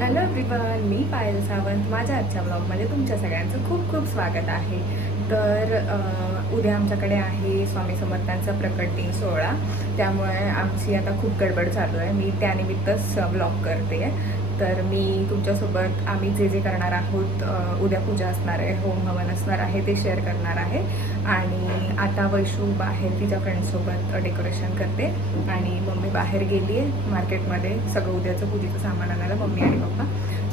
Hello everyone, मी पायल सावंत. माझ्या आजच्या ब्लॉगमध्ये तुमच्या सगळ्यांचं खूप खूप स्वागत आहे. तर उद्या आमच्याकडे आहे स्वामी समर्थांचा प्रकट दिन सोहळा. त्यामुळे आमची आता खूप गडबड चालू आहे. मी त्यानिमित्तच ब्लॉग करते. तर मी तुमच्यासोबत आम्ही जे जे करणार आहोत, उद्या पूजा असणार आहे, होम हवन असणार आहे, ते शेअर करणार आहे. आणि आता वैशू बाहेर तिच्या फ्रेंड्ससोबत डेकोरेशन करते आणि मम्मी बाहेर गेली आहे मार्केटमध्ये सगळं उद्याचं पूजेचं सामान आणायला, मम्मी आणि पप्पा.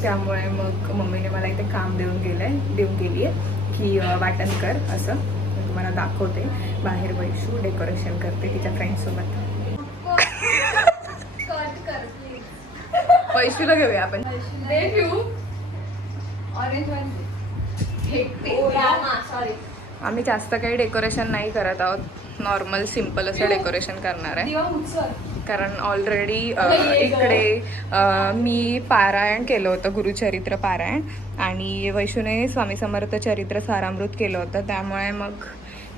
त्यामुळे मग मम्मीने मला इथे काम देऊन गेली आहे की वाटण कर असं. मी तुम्हाला दाखवते. बाहेर वैशू डेकोरेशन करते तिच्या फ्रेंड्ससोबत. वैशूला घेऊया आपण. आम्ही जास्त काही डेकोरेशन नाही करत आहोत. नॉर्मल सिम्पल असं डेकोरेशन करणार आहे. कारण ऑलरेडी इकडे मी पारायण केलं होतं, गुरुचरित्र पारायण, आणि वैशूने स्वामी समर्थ चरित्र सारामृत केलं होतं. त्यामुळे मग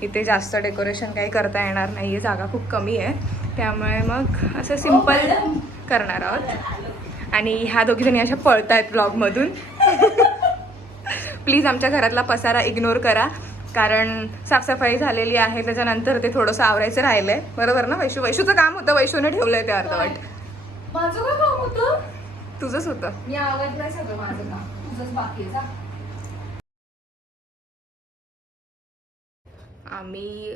इथे जास्त डेकोरेशन काही करता येणार नाही आहे, जागा खूप कमी आहे. त्यामुळे मग असं सिम्पल करणार आहोत. आणि ह्या दोघीजणी अशा पळत आहेत ब्लॉगमधून. प्लीज आमच्या घरातला पसारा इग्नोर करा, कारण साफसफाई झालेली आहे. त्याच्यानंतर ते थोडंसं आवरायचं राहिलंय. बरोबर ना वैशू? वैशूचं काम होतं, वैशूने ठेवलंय ते अर्धवट. माझं काय काम होतं? तुझंच होतं. मी आवडलंय सगळं माझं काम, तुझंच बाकी आहे. जा. आम्ही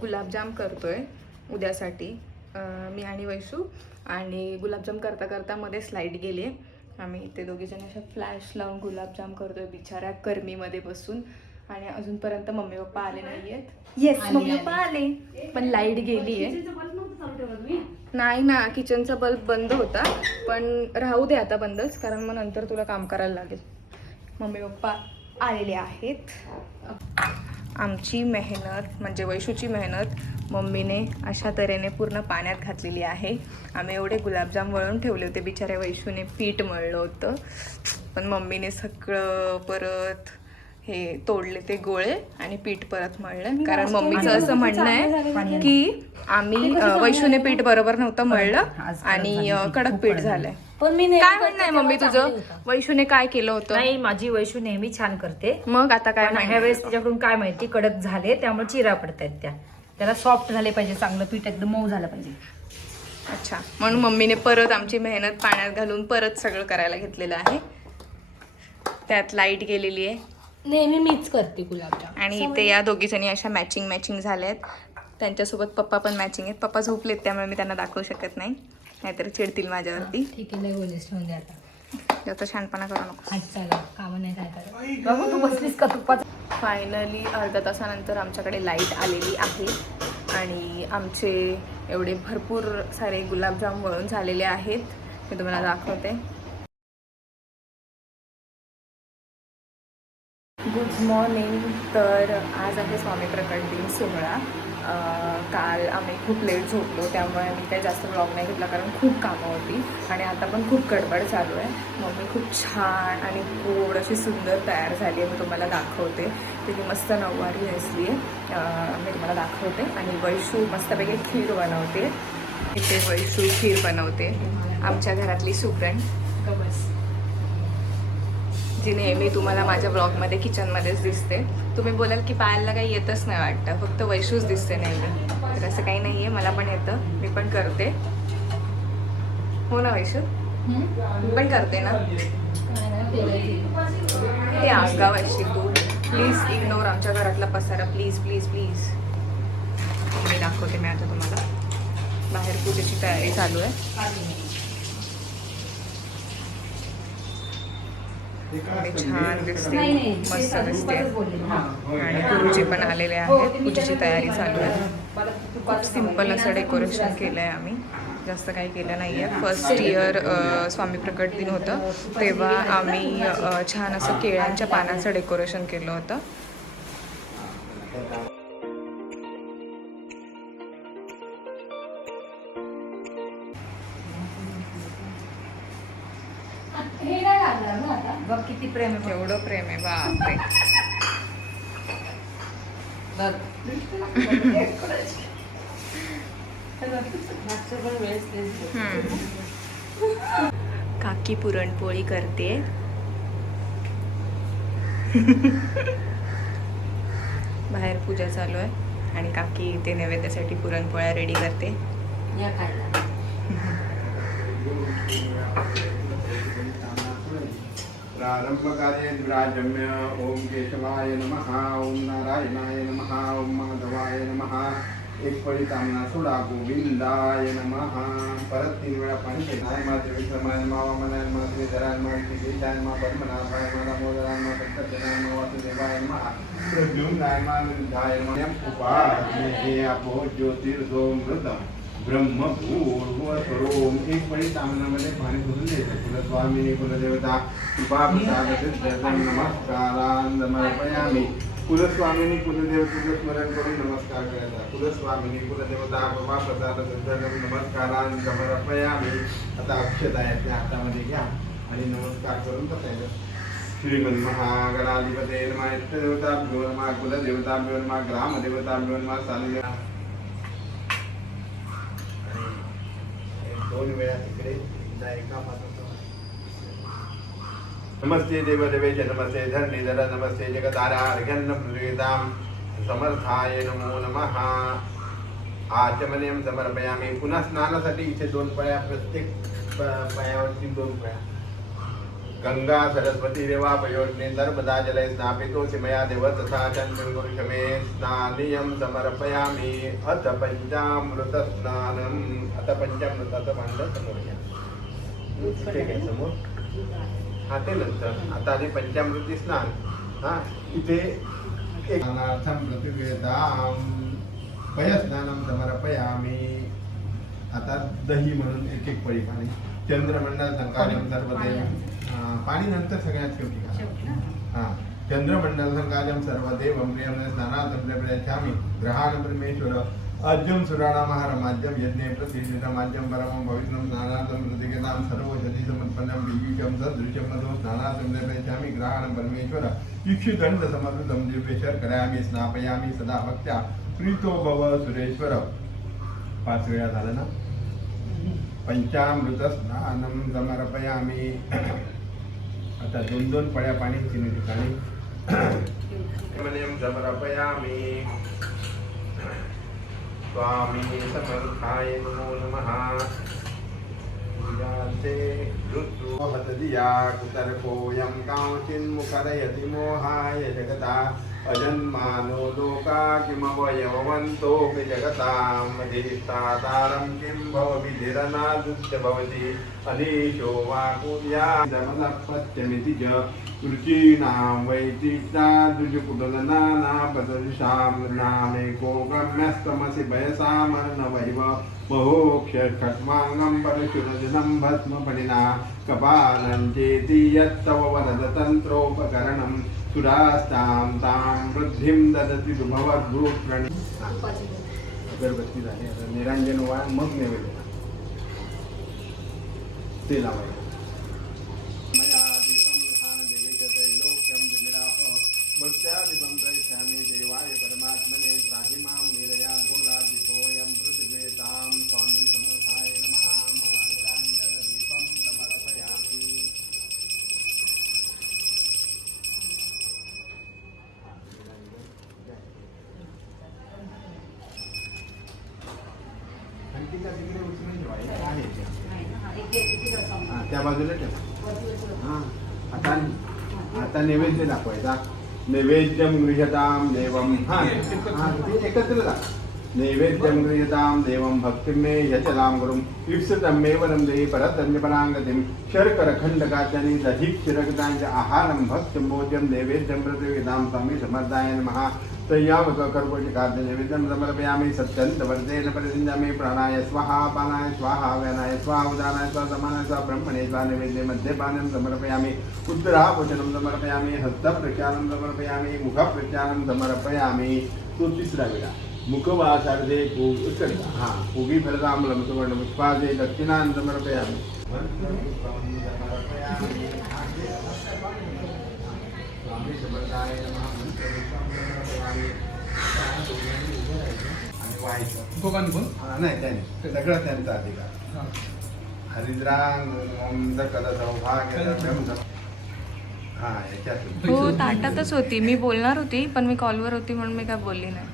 गुलाबजाम करतोय उद्यासाठी, मी आणि वैशू. आणि गुलाबजाम करता करता मध्ये स्लाईड गेली आहे. आम्ही इथे दोघीजण अशा फ्लॅश लावून गुलाबजाम करतोय बिचाऱ्या गरमीमध्ये बसून. आणि अजूनपर्यंत मम्मी पप्पा आले नाही आहेत. येस, मम्मी पप्पा आले, पण लाईट गेली आहे. नाही ना, किचनचा बल्ब बंद होता, पण राहू दे आता बंदच, कारण मग नंतर तुला काम करायला लागेल. मम्मी पप्पा आलेले आहेत. आमची मेहनत म्हणजे वैशूची मेहनत मम्मीने अशा तऱ्हेने पूर्ण पाण्यात घातलेली आहे. आम्ही एवढे गुलाबजाम वळून ठेवले होते, बिचाऱ्या वैशूने पीठ मळलं होतं, पण मम्मीने सगळं परत हे तोडले ते गोळे आणि पीठ परत मळलं. कारण मम्मीचं असं म्हणणं आहे की आम्ही वैशूने पीठ बरोबर नव्हतं मळलं आणि कडक पीठ झालंय. पण मी काय म्हणणं आहे मम्मी तुझं? वैशूने काय केलं होतं? नाही, माझी वैशू नेहमी छान करते. मग आता काय पण ह्या वेळेस तिच्याकडून काय माहिती कडक झाले, त्यामुळे चिरा पडतायत. त्याला सॉफ्ट झाले पाहिजे, चांगलं पीठ एकदम मऊ झालं पाहिजे. अच्छा, म्हणून मम्मीने परत आमची मेहनत पाण्यात घालून परत सगळं करायला घेतलेलं आहे. त्यात लाईट गेलेली आहे. नेहमी मीच करते गुलाबजाम. आणि इथे या दोघी जणी अशा मॅचिंग झाल्या आहेत. त्यांच्यासोबत पप्पा पण मॅचिंग आहेत. पप्पा झोपलेत, त्यामुळे मी त्यांना दाखवू शकत नाही, नाहीतर चिडतील माझ्यावरती. ठीक आहे, लय बोललीस, ठेवून दे आता. जास्त शहाणपणा करू नको. आज चला, कामं नाही काय करायचं. बाबा तू बसलीस का तुपात? फायनली अर्ध्या तासानंतर आमच्याकडे लाईट आलेली आहे आणि आमचे एवढे भरपूर सारे गुलाबजाम वळून झालेले आहेत. मी तुम्हाला दाखवते. Good morning. तर आज आहे स्वामी प्रकट दिन सोहळा. काल आम्ही खूप लेट झोपलो, त्यामुळे मी काही जास्त ब्लॉग नाही घेतला, कारण खूप कामं होती. आणि आता पण खूप गडबड चालू आहे. मम्मी खूप छान आणि गोड अशी सुंदर तयार झाली आहे. मी तुम्हाला दाखवते. तिने मस्त नऊवारी नेसली आहे, मी तुम्हाला दाखवते. आणि वैशू मस्तपैकी खीर बनवते. इथे वैशू खीर बनवते, आमच्या घरातली सुगरण, जी नेहमी तुम्हाला माझ्या ब्लॉगमध्ये किचनमध्येच दिसते. तुम्ही बोलाल की पायलला काही येतच नाही वाटतं, फक्त वैशूच दिसते नेहमी. तर असं काही नाही आहे, मला पण येतं, मी पण करते. हो ना वैशू? मी पण करते ना. ते आगाव अशी तू. प्लीज इग्नोर आमच्या घरातला पसारा, प्लीज प्लीज प्लीज. मी दाखवते मी आता तुम्हाला. बाहेर पूजेची तयारी चालू आहे. छान दिसते, मस्त दिसते. आणि गुरुजी पण आलेले आहेत, पूजेची तयारी चालू आहे. खूप सिम्पल असं डेकोरेशन केलं आहे आम्ही, जास्त काही केलं नाही आहे. फर्स्ट इयर स्वामी प्रकट दिन होतं, तेव्हा आम्ही छान असं केळ्यांच्या पानाचं डेकोरेशन केलं होतं. हे नाही लागणार ना आता? बघ किती प्रेम आहे. एवढं प्रेम आहे, बापरे. काकी पुरणपोळी करते. बाहेर पूजा चालू आहे आणि काकी ते नैवेद्यासाठी पुरणपोळ्या रेडी करते. या खायला. प्रारंभकार्ये विराजम्य ओम केशवाय नमः, ओम नारायणाय नमः, ओम माधवाय नमः. एक पळी कामना सोडा गोविंदाय नमः. परत 3 वेळा पाणी घेणार. माझे विक्रमाय नमः, वामनाय नमः, श्रीधराय नमः, श्रीकेशाय नमः, पद्मनाभाय नमः, दामोदराय नमः, संकर्षणाय नमः, वासुदेवाय नमः, प्रद्युम्नाय नमः, निरुद्धाय नमः. उपासने अपो ज्योतिर्सोमृतम् ब्रह्म भूर्भुवस्वरोम. एक पळी तामणामध्ये पाणी भरून द्यायचं. कुलस्वामिनी कुलदेवता कृपा प्रसाद सिद्धं नमस्कारान् समर्पयामि. कुलस्वामिनी कुलदेवतेचं स्मरण करून नमस्कार करायचा. कुलस्वामिनी कुलदेवता कृपा प्रसाद सिद्धं नमस्कारान् समर्पयामि. आता अक्षता आहे त्या हातामध्ये घ्या आणि नमस्कार करून बसायचं. श्रीमन्महागणाधिपते नमः, इष्टदेवताभ्यो नमः, कुलदेवताभ्यो नमः, ग्रामदेवताभ्यो नमः. सानिध्य 2 वेळा तिकडे एकदा एका पात्रात. नमस्ते देवदेवेश, नमस्ते धरणीधर, नमस्ते जगतारा अर्घ्यन्न पृथ्वीतां समर्थाय नमो नमः. आचमनीयं समर्पयामि. पुन्हा स्नानासाठी इथे 2 पळ्या, प्रत्येक पायावरती 2 पळ्या. गंगा सरस्वती रेवापयोजने नर्मदा जले स्नापितोऽसि मया देव तथा चन्द्रगुरुषमे स्नानियं समर्पयामि. अथ पंचामृत स्नानम. आता पंचामृताचं भांडं समोर घ्या. इथे घ्या समोर. हा ते नंतर. आता आधी पंचामृती स्नान. हा इथे एक स्नानार्थं पृथिव्येतां पयस्नानं समर्पयामि. आता दही म्हणून एक पळी पाणी. चंद्रमंडल संकार्यं सर्वदेव. पाणी नंतर सगळ्यात शेवटी घाला. हां. चंद्रमंडल संकार्यं सर्वदेवं प्रियं स्नानार्थं प्रयच्छामि. ग्रहाण परमेश्वर अद्यं सुराणामहारमाज्यं यज्ञे प्रसिद्धितमाज्यं परमं पवित्रं स्नानार्थं प्रतिगतां सर्वशती समर्पणं बीजं सदृशं मधो स्नानार्थं प्रयच्छामि. ग्रहाण परमेश्वर इक्षुदंड समर्पितं दिव्यशर करायामि. स्नापयामि सदा भक्त्या प्रीतो भव सुरेश्वर. 5 वेळा झालं ना. पंचामृत स्नानं समर्पयामि. आता 2-2 पळ्या पाणी 3 ठिकाणी. मनियं समर्पयामि. स्वामी समर्थाय नमो नमः. पूजार्थे ऋतुहतदिया कुतर्कोऽयं कांचिन्मुखरयति मोहाय जगता. अजन्मानो लोका किमवयवन्तोऽपि जगताम् अधिष्ठातारं किं भवविधिरनादुच्च भवति. अनीशो वा कुर्यादमनपत्यमिति च रुचीनां वैचित्रादृशकुटलनानापदृशां नामेको गम्यस्तमसि भयसामर्णवैव. महोक्षखट्वाङ्गं परशुरजनं भस्मफणिना कपालं चेति यत्तव वरदतन्त्रोपकरणं. सुरास्तां तां वृद्धिं ददति भवद्भूप्रणि. अगरबत्ती झाली. आता निरांजन वाण मग नैवेद्य ते लावायचं. मया दीपं गृहाण देवेश त्रैलोक्यं विनिराप. भक्त्या दीपं प्रयच्छामि देवाय परमात्मने. त्राहि मां नीरया घोरा दीपोऽयं पृथिव्येतां. स्वामी समर्थाय नमः. महानिराञ्जनदीपं समर्पयामि. घंटीचा तिकडे उचलून ठेवायचा आहे. त्या बाजूला ठेवा. हां. आता नैवेद्य दाखवायचा. नैवेद्यं गृह्यतां देवं. हां ते एकत्र दाखवा. नैवेद्यं गृह्यतां देवं भक्तिं मे यचलां गुरुं. ईप्सितं मे वरं देहि परतन्यपराङ्गतिं. शर्करखण्डकाचनि दधिः क्षीरकटाञ्च आहारं भक्तिं भोज्यं नैवेद्यं प्रतिवेदां. स्वामी समर्थाय नमः. संयामक कर्कोटि खाद्य नैवेद्यं समर्पयामि. सत्यन्तवर्तेन परिसंजामि. प्राणाय स्वाहा, पानाय स्वाहा, व्यानाय स्वाहा, उदानाय स्वाहा, समानाय स्वाहा, ब्रह्मणे स्वाहा. नैवेद्ये मध्यपानं समर्पयामि. उत्तराभोजनं समर्पयामि. हस्तप्रक्षालनं समर्पयामि. मुखप्रक्षालनं समर्पयामि. तो 3रा वेळा. मुखवासार्धे हां पूगी फलताम्बूलं सुवर्णपुष्पादे दक्षिणां समर्पयामि. स्वामी समर्थाय नमः. आणि व्हायचं. दोघांनी पण नाही त्याने सगळं त्यांचा अधिकार. हरिद्रांग सकल सौभाग्य हा याच्यातून हो ताटातच होती, मी बोलणार होती पण मी कॉलवर होती म्हणून मी काय बोलली नाही.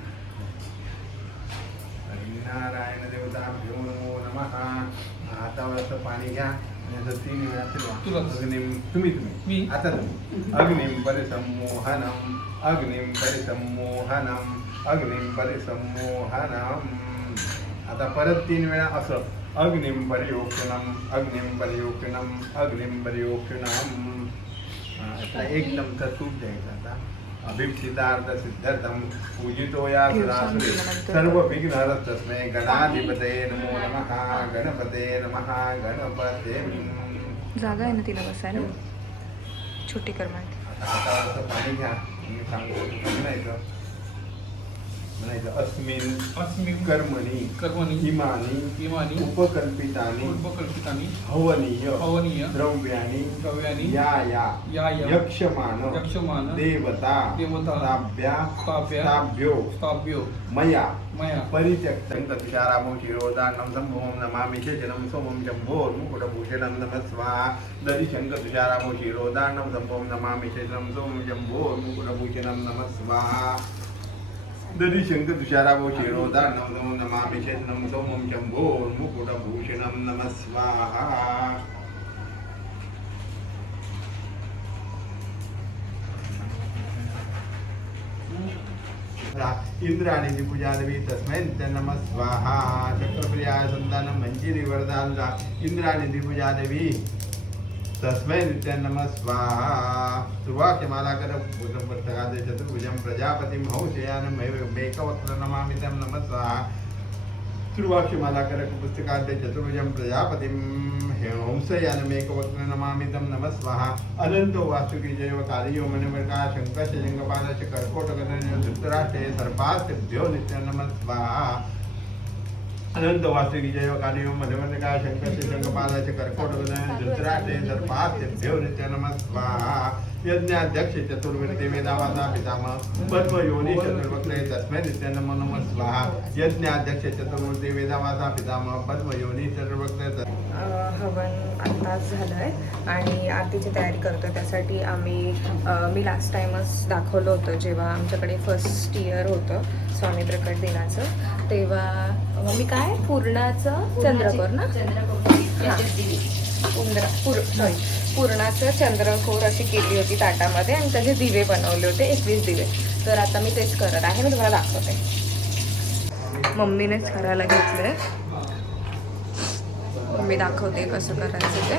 नारायण देवताभ्यो नमो नमः. हातावर असं पाणी घ्या आणि असं 3 वेळा फिरवा. अग्निम तुम्ही आता तुम्ही अग्निम परिसम्मोहनम अग्निम परिसम्मोहनम अग्निम परिसम्मोहनम. आता परत 3 वेळा असं अग्निम परियोक्षणम अग्निम परियोक्षणम अग्निम परियोक्षणम. आता एक चमचा तूप द्यायचा. आता अभिप्सितार्थ सिद्ध्यर्थम पूजितो या सुरासुरे सर्व विघ्नहरः तस्मै गणाधिपतये नमो नमः. गणपते नमः. गणपते. जागा आहे ना तिला बसायला, छोटी कर माहिती. आता हातावर असं पाणी घ्या. मी सांगतो म्हणायचं अस्मिन कर्मणी इमानी उपकल्पितानि हवनीय द्रव्यानि या यक्षमान देवता ताभ्यो मया परित्यक्तं तुषारामो शिरोदानं संभवं नमामि शेषनं सोमं जम्भोर्मुकुटभूषणं नमः स्वाहा. दधिशङ्खतुषारामो शिरोदानं संभवं नमामि शेषनं सोमं जम्भोर्मुकुटभूषणं नमः स्वाहा. दधिशङ्खतुषारामो शिरोदानं नमामि शेषनं सोमं जम्भोर्मुकुटभूषणं नमः स्वाहा. इंद्राणी पूजा देवी तस्मै नमः स्वाहा. चक्रप्रियाय संतानं मंजिरी वरदानदा इंद्राणी पूजा देवी तस्मै नमः स्वाहा. सुवाक्यमाला कर पुस्तकादे चतुर्भुजं प्रजापतिं हंसयानं मेकवक्त्र नमामि तं नमः स्वाहा. सुवाक्यमाला कर पुस्तकादे चतुर्भुजं प्रजापतिं हंसयानं एकवक्त्र नमामि तं नमः स्वाहा. अनंतो वासुकी जैव कालियो मणिमर्का शंकश जंगपालश कर्कोटकर्णयो धृतराष्ट्रे सर्पास्तेभ्यो नित्यं नमः स्वाहा. अनंत वासुकी जैव कालियो मणिमर्का शंकश जंगपालश कर्कोटकर्णयो धृतराष्ट्रे सर्पास्तेभ्यो नित्यं नमः स्वाहा. यज्ञाध्यक्ष चतुर्वेदी वेदावादा पितामह पद्मयोनी चतुर्वक्त्रे तस्मै नित्यं नमो नमः स्वाहा. यज्ञाध्यक्ष चतुर्वेदी वेदावादा पितामह पद्मयोनी चतुर्वक्त्रे. हवन आत्ताच झालं आहे आणि आरतीची तयारी करतो. त्यासाठी मी लास्ट टाईमच दाखवलं होतं जेव्हा आमच्याकडे फर्स्ट इयर होतं स्वामी प्रकट दिनाचं, तेव्हा मी काय पूर्णाचं चंद्रकोर ना पूर्णाचं चंद्रकोर अशी केली होती ताटामध्ये आणि त्याचे दिवे बनवले होते 21 दिवे. तर आता मी तेच करत आहे, मी तुम्हाला दाखवते. मम्मीनेच करायला घेतलंय, मी दाखवते कसं करायचं ते.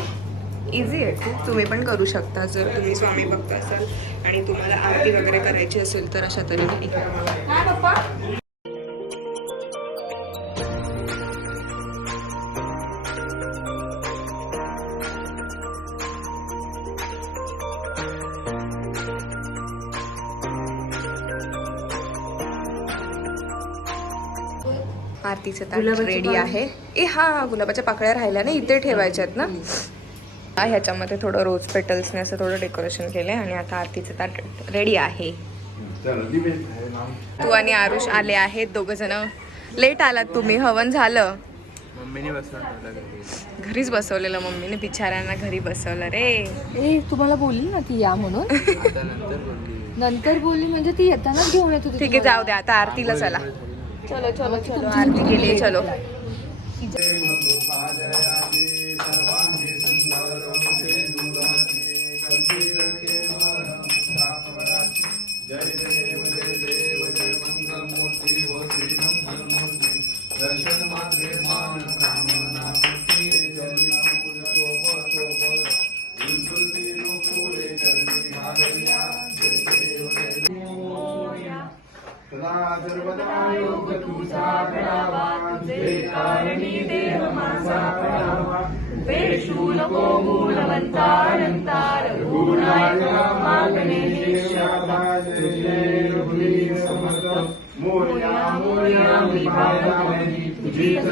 इझी आहे खूप, तुम्ही पण करू शकता जर तुम्ही स्वामी भक्त असाल आणि तुम्हाला आरती वगैरे करायची असेल तर. अशा तऱ्हेने आरतीचं ताट रेडी आहे. हा गुलाबाच्या पाकळ्या राहिल्या ना, इथे ठेवायच्यात ना. ह्याच्यामध्ये थोडं रोज पेटल्सने असं थोडं डेकोरेशन केलंय आणि आता आरतीचं ताट रेडी आहे. तू आणि आरुष आले आहेत, दोघं जण लेट आलात तुम्ही. हवन झालं, मम्मीने बसवलं घरीच बसवलेलं मम्मीने, बिचाऱ्यांना घरी बसवलं रे. ए तुम्हाला बोलली ना ती या म्हणून. नंतर बोलली म्हणजे ती येतानाच घेऊन येत होती. ठीक आहे जाऊ द्या, आता आरतीला चला. चलो चलो चलो, आरती केली, चलो.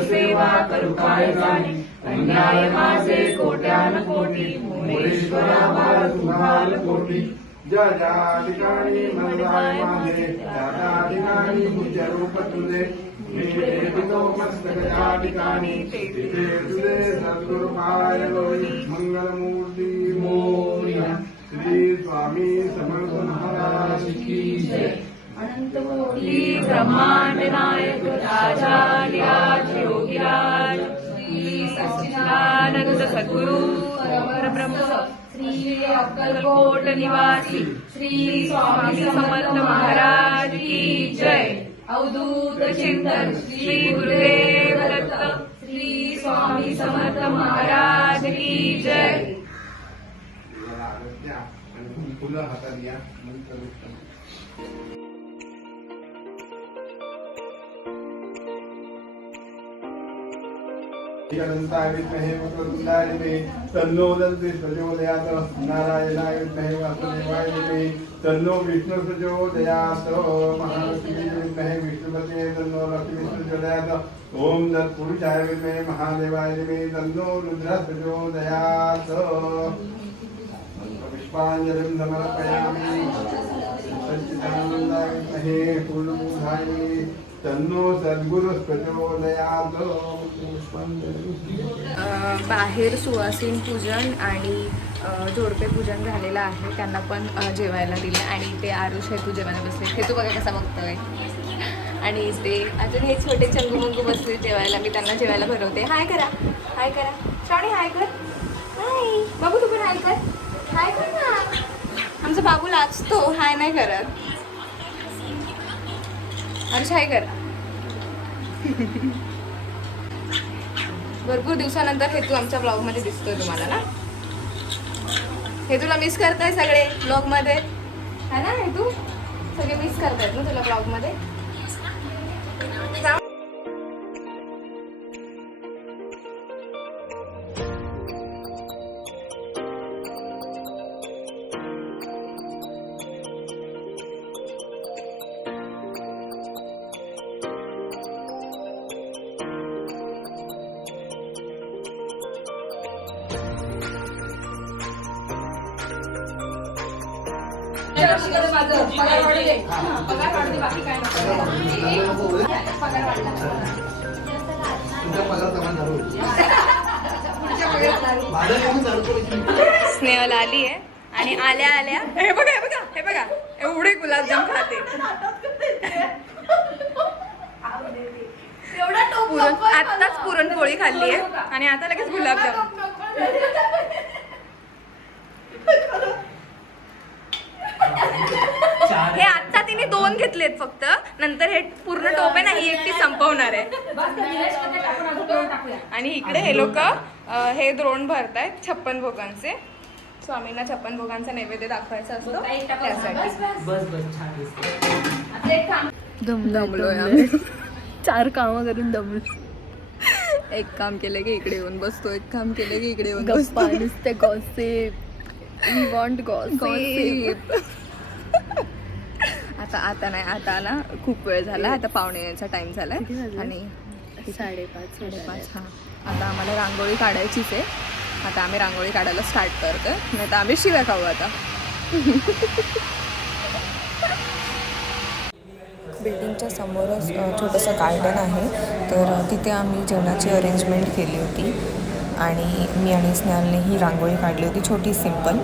सेवा करू काय जाणे अन्याय माझे कोट्यान कोटी मुरेश्वरा बाळ तुम्हाला कोटी ज्या ज्या ठिकाणी मनवाय माझे त्या त्या ठिकाणी पूज्य रूप तुझे तो मस्तक त्या ठिकाणी तिथे तुझे सद्गुरुपाय मंगलमूर्ती मोरया श्री स्वामी समर्थ महाराज की जय. श्री ब्रह्मांड नायक राजाधिराज योगीराज श्री सच्चिदानंद सद्गुरु परब्रह्म श्री अक्कलकोट निवासी श्री स्वामी समर्थ महाराज की जय. अवधूत चिंतन श्री गुरुदेव दत्त श्री स्वामी समर्थ महाराज की जय. फुलं हातात या. विद्महे वक्रतुंडाय धीमहि तन्नो दन्ति प्रचोदयात्. नारायणाय विद्महे वासुदेवाय धीमहि तन्नो विष्णु प्रचोदयात्. महालक्ष्मी विद्महे विष्णुपतये तन्नो लक्ष्मी प्रचोदयात्. ओम तत्पुरुषाय विद्महे महादेवाय धीमहि तन्नो रुद्रः प्रचोदयात्. पुष्पाञ्जलिं समर्पयामि. सच्चिदानन्दाय विद्महे पूर्णबोधाय तन्नो सद्गुरु प्रचोदयात्. बाहेर सुवासिन पूजन आणि जोडपे पूजन झालेलं आहे. त्यांना पण जेवायला दिले आणि ते आरुष हे तू जेवायला बसले. हे तू बघा कसा बघतोय. आणि ते अजून हे छोटे चंगू मंगू बसले जेवायला. मी त्यांना जेवायला भरवते. हाय करा, हाय करा. श्रावणी हाय कर. हाय बाबू, तू पण हाय कर. हाय कर ना. आमचा बाबू लाजतो, हाय नाही करत. आरुष हाय कर. भरपूर दिवसानंतर हे तू आमच्या ब्लॉगमध्ये दिसतोय तुम्हाला ना. हे तुला मिस करताय सगळे ब्लॉगमध्ये, है ना. हे तू सगळे मिस करतायत ना तुला ब्लॉगमध्ये. स्नेहल आली आहे आणि आल्या आल्या हे बघा, हे बघा, हे बघा, एवढे गुलाबजाम खाते. आत्ताच पुरणपोळी खाल्ली आहे आणि आता लगेच गुलाबजाम. हे आता तिने 2 घेतलेत फक्त. नंतर हे पूर्ण टोपे नाही एकटी संपवणार आहे. आणि इकडे हे लोक हे द्रोण भरतायत 56 भोगांचे. स्वामींना 56 भोगांचा नैवेद्य दाखवायचा असतो त्यासाठी. दमलोय आम्ही. 4 कामं करून दमलो. एक काम केलं की इकडे येऊन बसतो, एक काम केलं की इकडे येऊन गप्पा नुसते गॉसिप. We want gossip. आता नाही, आता ना खूप वेळ झाला. आता पावणे यायचा टाइम झालाय आणि 5:30. हा. आता आम्हाला रांगोळी काढायचीच आहे. आता आम्ही रांगोळी काढायला स्टार्ट करतोय. नाही तर आम्ही शिव्या खाऊ आता. बिल्डिंगच्या समोरच छोटंसं गार्डन आहे. तर तिथे आम्ही जेवणाची अरेंजमेंट केली होती आणि मी आणि स्नेहलने ही रांगोळी काढली होती छोटी सिंपल.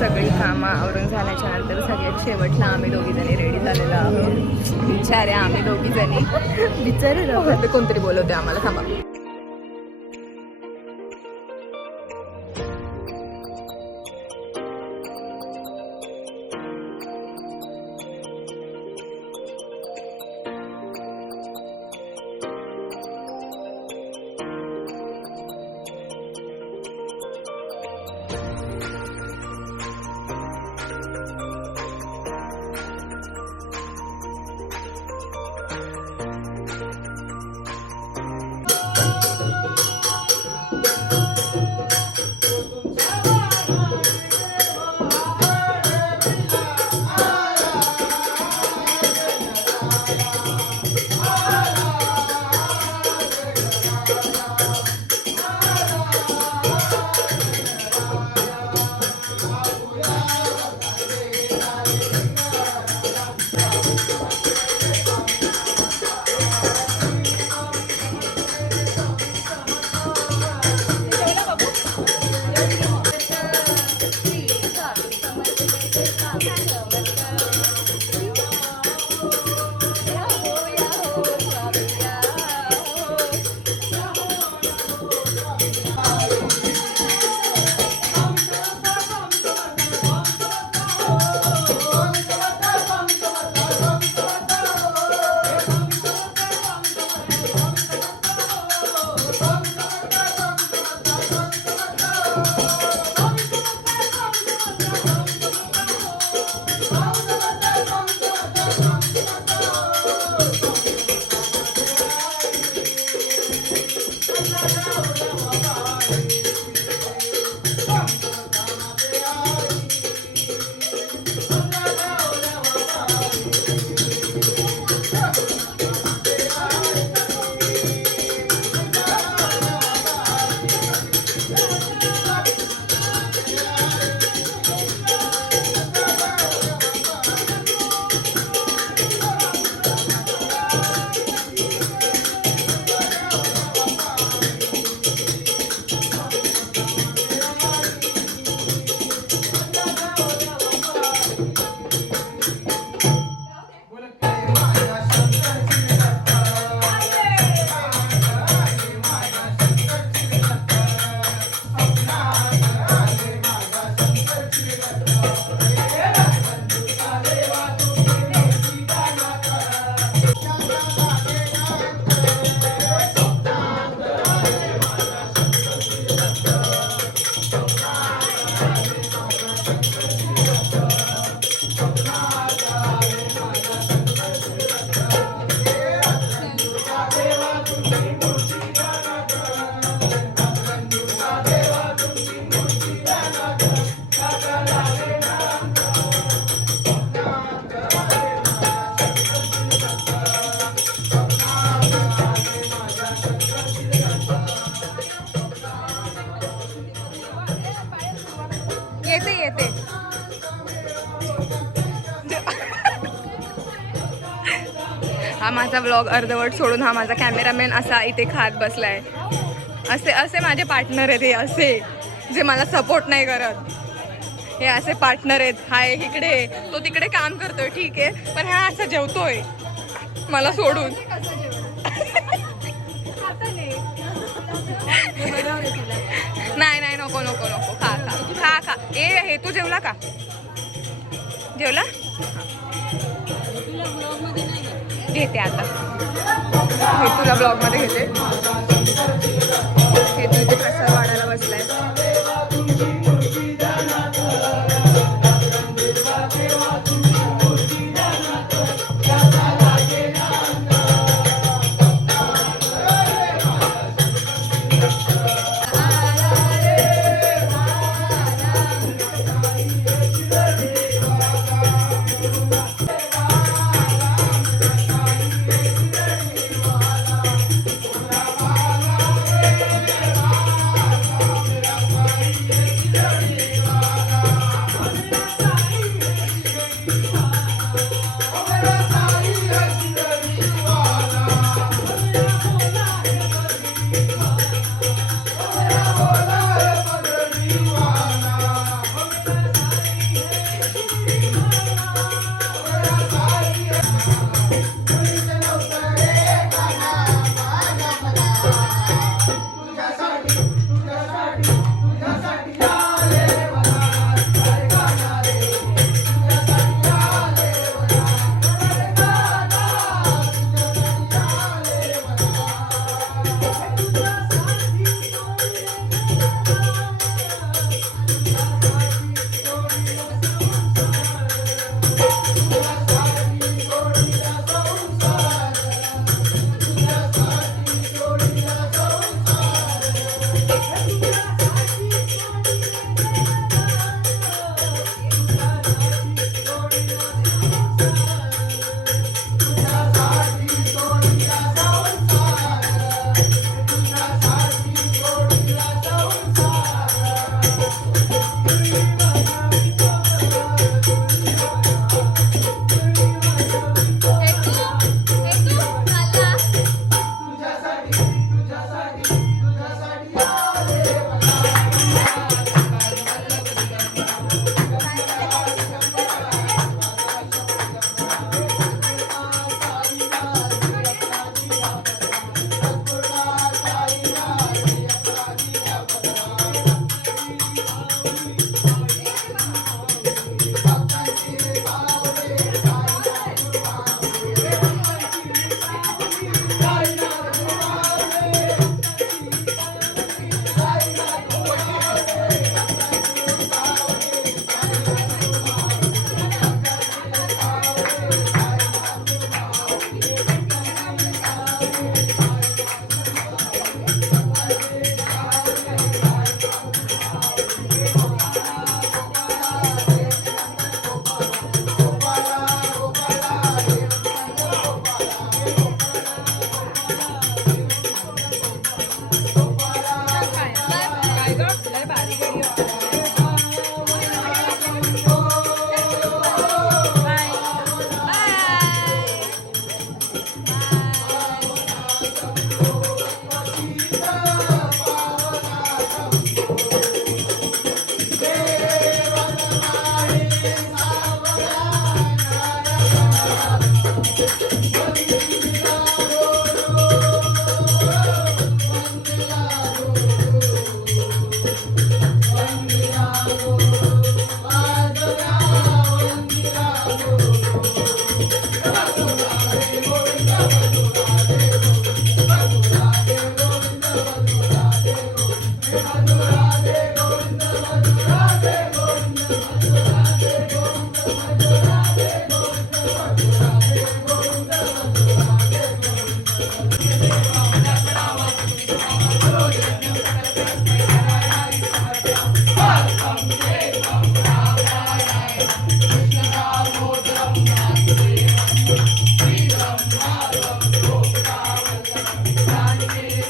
सगळी कामं आवरून झाल्याच्या नंतर सगळ्यात शेवटला आम्ही दोघीजणी रेडी झालेलो आहोत. बिचारे आम्ही दोघीजणी. बिचारे कोणतरी बोलवते आम्हाला, थांबा. येते येते. हा माझा व्लॉग अर्धवट सोडून हा माझा कॅमेरामॅन असा इथे खात बसलाय. असे असे माझे पार्टनर आहेत हे, असे जे मला सपोर्ट नाही करत. हे असे पार्टनर आहेत. हा एक इकडे, तो तिकडे काम करतोय ठीक आहे, पण हा असं जेवतोय मला सोडून. नाही नाही नको नको नको, खा खा खा खा. ए हे तू जेवला का? जेवला? घेते आता हे तुला ब्लॉग मध्ये घेते. हे तू इथे प्रसाद वाढायला बसलाय.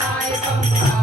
नायकं